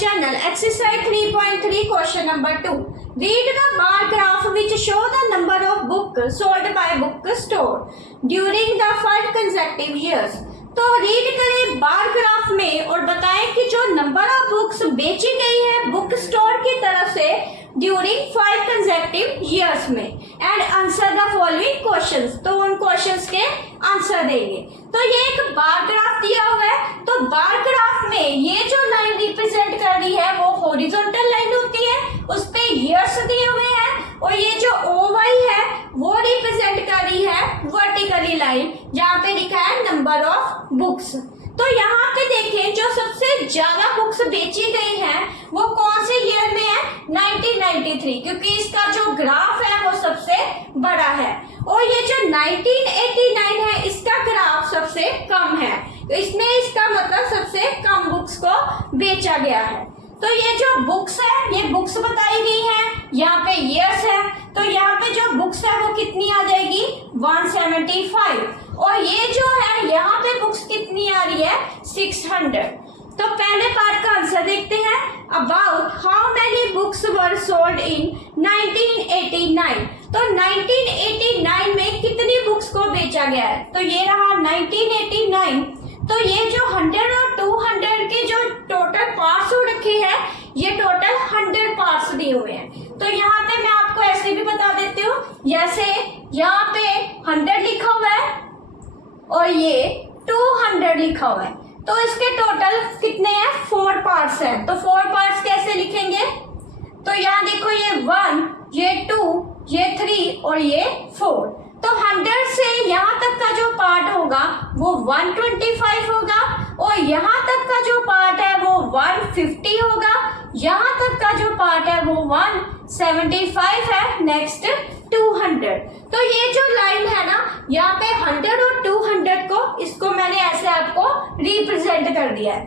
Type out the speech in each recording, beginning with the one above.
channel. Exercise 3.3 question number 2. Read the bar graph which show the number of books sold by bookstore during the 5 consecutive years. तो read करें bar graph में और बताएं कि जो number of books बेची गई है बुक स्टोर की तरफ से ड्यूरिंग 5 कंसेक्टिव ईयर्स में and answer the following questions. तो उन क्वेश्चंस के आंसर देंगे। तो ये एक बार ग्राफ दिया हुआ है। तो बार ग्राफ में ये जो लाइन रिप्रेजेंट कर रही है वो हॉरिजॉन्टल लाइन होती है, उस पे ईयर्स दिए हुए हैं, और ये जो OY है वो रिप्रेजेंट कर रही है वर्टिकली लाइन जहाँ पे लिखा है नंबर ऑफ बुक्स। तो यहाँ पे देखें जो सबसे ज्यादा बुक्स बेची गई हैं वो कौन से ईयर में है, 1993, क्योंकि इसका जो ग्राफ है वो सबसे बड़ा है, और ये जो 1989 है इसका ग्राफ सबसे कम है। तो इसमें इसका मतलब सबसे कम बुक्स को बेचा गया है। तो ये जो बुक्स है ये बुक्स बताई गई है, यहाँ पे ईयर्स है, तो यहाँ पे जो बुक्स है वो कितनी आ जाएगी 175, और ये जो है यहाँ पे बुक्स कितनी आ रही है 600। तो पहले पार्ट का आंसर देखते हैं। About how many books were sold in 1989। तो 1989 में कितनी बुक्स को बेचा गया है, तो ये रहा 1989। तो ये जो 100 और 200 के जो टोटल पार्ट्स हो रखे हैं ये टोटल 100 पार्ट्स दिए हुए हैं। तो यहाँ पे मैं आपको ऐसे भी बता देती हूँ, जैसे यहाँ पे 100 लिखा हुआ है और ये 200 लिखा हुआ है, तो इसके टोटल कितने हैं 4 पार्ट्स हैं। तो 4 पार्ट्स कैसे लिखेंगे, तो यहाँ देखो ये 1, ये 2, ये 3 और ये 4। तो 100 से यहाँ तक का जो पार्ट होगा वो 125 होगा, और यहाँ तक का जो पार्ट है वो 150 होगा, यहाँ तक का जो पार्ट है वो 175 है, नेक्स्ट 200। तो ये जो लाइन है ना यहाँ पे 100 और 200 को इसको मैंने ऐसे आपको रिप्रेजेंट कर दिया है।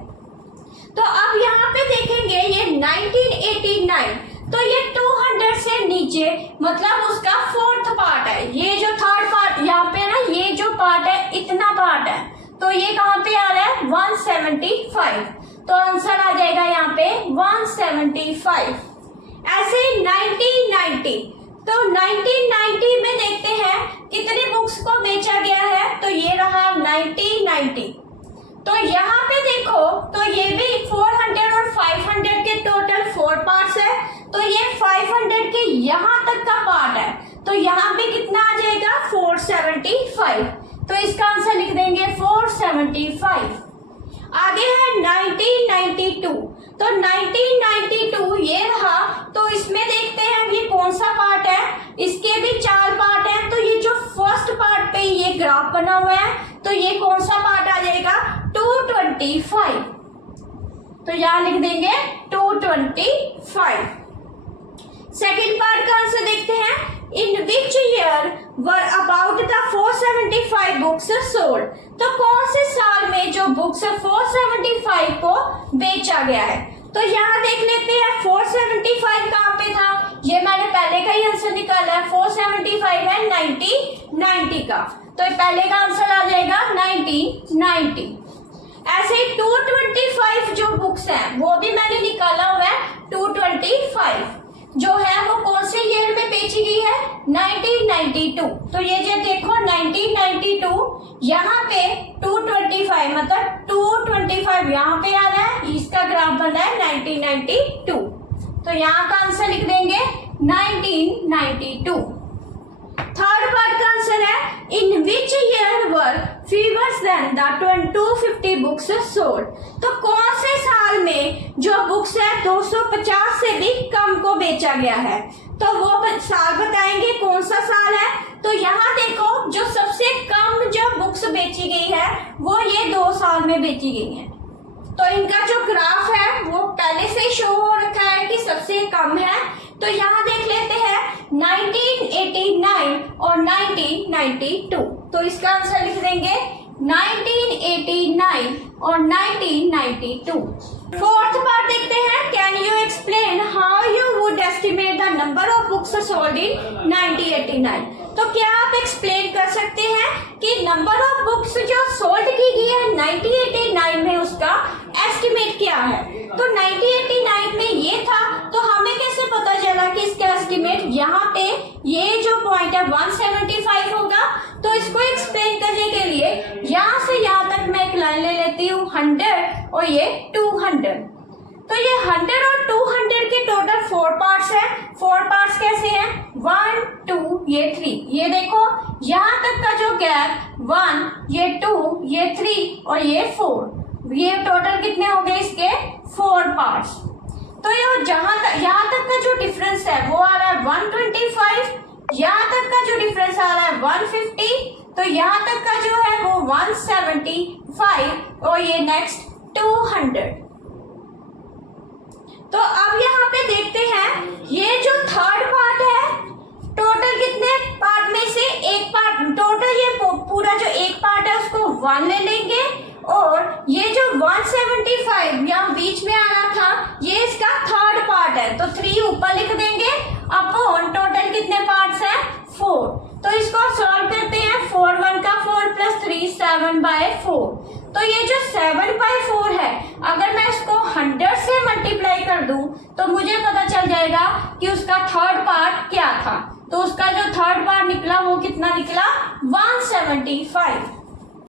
तो अब यहाँ पे देखेंगे ये 1989, तो ये 200 से नीचे मतलब उसका 4th पार्ट है। ये जो 3rd पार्ट यहाँ पे ना ये जो पार्ट है इतना पार्ट है, तो ये कहाँ पे आ रहा है 175। तो आंसर आ जाएगा यहाँ पे 175। ऐसे 1990, तो 1990 में देखते हैं कितनी बुक्स को बेचा गया है, तो ये रहा 1990। तो यहाँ पे देखो तो ये भी 400 और 500 के टोटल 4 पार्ट्स है, तो ये 500 के यहाँ तक का पार्ट है, तो यहाँ पे कितना आ जाएगा 475। तो इसका आंसर लिख देंगे 475। आगे है 1992। तो 1992 ये रहा, तो इसमें देखते हैं ये कौन सा पार्ट है, इसके भी 4 पार्ट हैं। तो ये जो फर्स्ट पार्ट पे ये ग्राफ बना हुआ है, तो ये कौन सा पार्ट आ जाएगा 225। तो यहाँ लिख देंगे 225। सेकेंड पार्ट का आंसर देखते हैं। In which year were about the 475 books sold. तो कौन से साल में जो बुक्स 475 को बेचा गया है, तो यहाँ देख लेते हैं 475 कहाँ पे था, ये मैंने पहले का ही आंसर निकाला है। 475 है 1990 का, तो पहले का आंसर आ जाएगा 1990। ऐसे 225 जो बुक्स हैं वो भी मैंने निकाला हुआ है। 225 जो है वो कौन से ईयर में बेची गई है 1992। तो ये जो देखो 1992 यहाँ पे 225 मतलब 225 यहाँ पे आ रहा है, इसका ग्राफ बन रहा है 1992। तो यहाँ का आंसर लिख देंगे 1992। थर्ड पार्ट का आंसर है in which year were fewer than the 250 books sold. तो कौन से साल में जो बुक्स है 250 से भी कम को बेचा गया है, तो वो साल बताएंगे कौन सा साल है। तो यहाँ देखो जो सबसे कम जो बुक्स बेची गई है वो ये 2 साल में बेची गई है। तो इनका जो ग्राफ है वो पहले से शो हो रखा है कि सबसे कम है। तो यहाँ देख लेते हैं 1989 और 1992। तो इसका आंसर लिख देंगे 1989 और 1992। फोर्थ पार्ट देखते हैं। Can you explain how you would estimate the number of books sold in 1989। तो क्या आप एक्सप्लेन कर सकते हैं कि नंबर ऑफ बुक्स जो सोल्ड की गई है 1989 में उसका एस्टिमेट क्या है। तो 1989 इसको एक्सप्लेन करने के लिए यहाँ से यहाँ तक मैं एक लाइन ले लेती हूँ 100 और ये 200। तो ये 100 और 200 के टोटल 4 पार्ट्स है। 4 पार्ट्स कैसे हैं? 1 2 ये 3। ये देखो यहाँ तक का जो गैप 1 ये 2 ये 3 और ये 4, ये टोटल कितने हो गए इसके? 4 पार्ट्स। तो ये जहां तक यहाँ तक का जो डिफरेंस है वो आ रहा है 125, यहाँ तक का जो डिफरेंस आ रहा है 150, तो यहाँ तक का जो है वो 175 और ये नेक्स्ट 200। तो अब यहाँ पे देखते हैं ये जो थर्ड पार्ट है, टोटल कितने पार्ट में से एक पार्ट, टोटल ये पूरा जो एक पार्ट है उसको 1 ले लेंगे और ये जो 175 यहाँ बीच में आना था ये इसका थर्ड पार्ट है, तो 3 ऊपर लिख देंगे अपॉन टोटल कितने पार्ट्स हैं? 4। तो इसको सॉल्व करते हैं। 4 1 का 4 प्लस 3 7/4। तो ये जो 7/4 है अगर मैं इसको 100 से मल्टीप्लाई कर दूं तो मुझे पता चल जाएगा कि उसका थर्ड पार्ट क्या था। तो उसका जो थर्ड पार्ट निकला वो कितना निकला? 175।